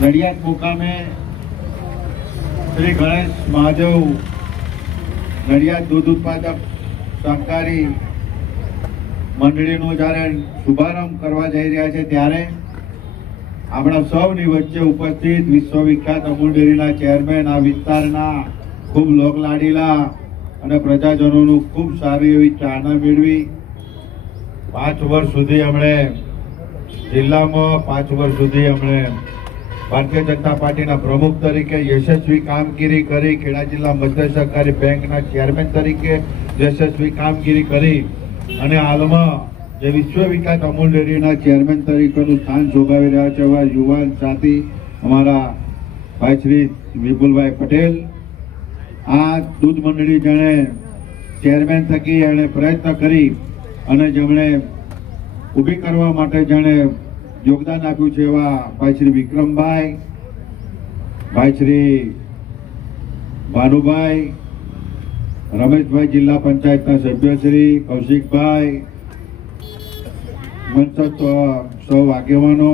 નડિયાદ મુકામે શ્રી ગણેશ મહાદેવ નડિયાદ દૂધ ઉત્પાદક સહકારી મંડળીનો જ્યારે શુભારંભ કરવા જઈ રહ્યા છે, ત્યારે આપણા સૌની વચ્ચે ઉપસ્થિત વિશ્વવિખ્યાત અમૂલ ડેરીના ચેરમેન આ વિસ્તારના ખૂબ લોકલાડીલા અને પ્રજાજનોનું ખૂબ સારી એવી ચાહના મેળવી. પાંચ વર્ષ સુધી એમણે જિલ્લામાં પાંચ વર્ષ સુધી એમણે ભારતીય જનતા પાર્ટીના પ્રમુખ તરીકે યશસ્વી કામગીરી કરી ખેડા જિલ્લા મધ્ય સહકારી બેંકના ચેરમેન તરીકે યશસ્વી કામગીરી કરી અને હાલમાં જે વિશ્વ વિકાસ અમૂલ ડેરીના ચેરમેન તરીકેનું સ્થાન જોગાવી રહ્યા છે, એવા યુવાન સાથી અમારા ભાઈ શ્રી વિપુલભાઈ પટેલ, આ દૂધ મંડળી જેણે ચેરમેન થકી એણે પ્રયત્ન કરી અને જેમણે ઊભી કરવા માટે જેણે યોગદાન આપ્યું છે એવા ભાઈ શ્રી વિક્રમભાઈ, ભાઈ શ્રી ભાનુભાઈ, રમેશભાઈ જિલ્લા પંચાયતના સભ્ય શ્રી કૌશિકભાઈ. સૌ આગેવાનો.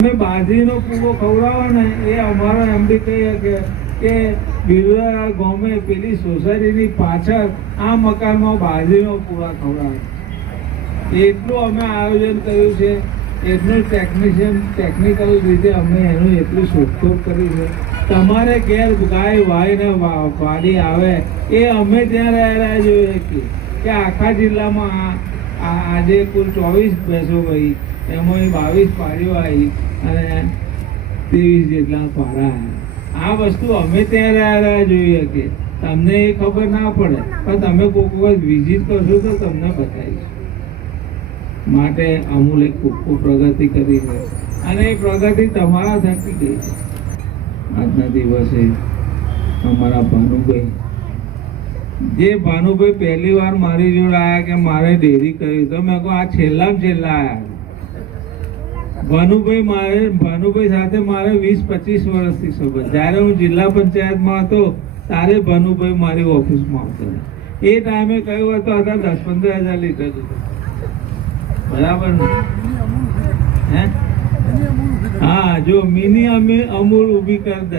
અમે બાજરીનો પૂરો ખવડાવો ને એ અમારો એમ બી કહીએ કે કે બિરવા ગામે પેલી સોસાયટીની પાછળ આ મકાનમાં બાજરીનો પૂરા ખવડાવે. એટલું અમે આયોજન કર્યું છે. એટલું ટેકનિશિયન ટેકનિકલ રીતે અમે એનું એટલી શોધખોળ કરી છે. તમારે ઘેર ગાય વાયને વાડી આવે, એ અમે ત્યાં રહેલા જોઈએ કે કે આખા જિલ્લામાં આજે કુલ ચોવીસ ભેંસો ભાઈ એમાં બાવીસ પાડીઓ આવી અને ત્રેવીસ જેટલા આવ્યા. આ વસ્તુ અમે ત્યાં રહેલા જોઈએ કે, તમને એ ખબર ના પડે. પણ તમે કોઈક વખત વિઝિટ કરશો તો તમને બતાવીશ. માટે અમૂલે ખૂબ પ્રગતિ કરી છે. અને એ પ્રગતિ તમારા થકી ગઈ છે. આજના દિવસે અમારા ભાનુભાઈ, જે ભાનુભાઈ પહેલી વાર મારી જોડે આવ્યા કે મારે ડેરી કરી તો મેં કહું આ છેલ્લામાં છેલ્લા આવ્યા ભાનુભાઈ મારે, ભાનુભાઈ સાથે મારે વીસ પચીસ વર્ષથી સંબંધ. જ્યારે હું જિલ્લા પંચાયતમાં હતો, ત્યારે ભાનુભાઈ મારી ઓફિસમાં આવતો એ ટાઈમે કહ્યું હતું હતા દસ પંદર હજાર લીટર બરાબર ને? હા? જો મિની અમે, અમૂલ ઊભી કરી દે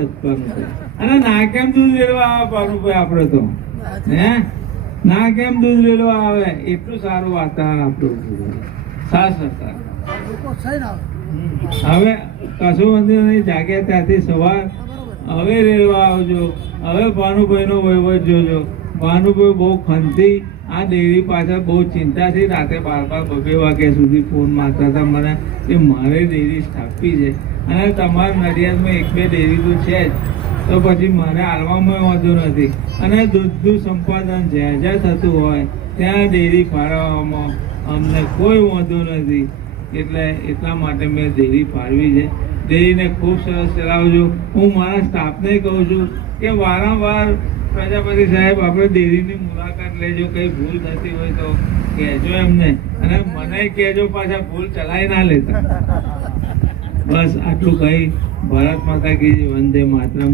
અને ના કેમ દૂધ લેવા આવે ભાનુભાઈ આપણે તો? હે? ના કેમ દૂધ લેવા આવે? એટલું સારું વાતાવરણ આપણું સાસ હતા. હવે કશું વાંધો નહીં જાગ્યા ત્યાંથી સવાર. હવે રેલવા આવજો. હવે ભાનુભાઈ નો વહીવટ જોજો. ભાનુભાઈ બહુ ખંતી. આ ડેરી પાછળ બહુ ચિંતાથી રાતે બાર બાર બબે વાગ્યા સુધી ફોન મારતા હતા. મને કે મારે ડેરી સ્થાપવી છે અને તમારા નડિયાદમાં એક બે ડેરી તો છે જ. તો પછી મારે હાલવામાં વાંધો નથી. અને દૂધનું સંપાદન જ્યાં જ્યાં થતું હોય ત્યાં ડેરી ફાળવવામાં અમને કોઈ વાંધો નથી. એટલે એટલા માટે મેં ડેરી ફાળવી છે. ડેરીને ખૂબ સરસ ચલાવજો હું મારા સ્ટાફને કહું છું કે વારંવાર પ્રજાપતિ સાહેબ, આપણે ડેરીની મુલાકાત લેજો, કઈ ભૂલ થતી હોય તો કહેજો એમને. અને મને કહેજો પાછા, ભૂલ ચલાવી ના લેતા. બસ આટલું કહી, ભારત માતા કી વંદે માતરમ.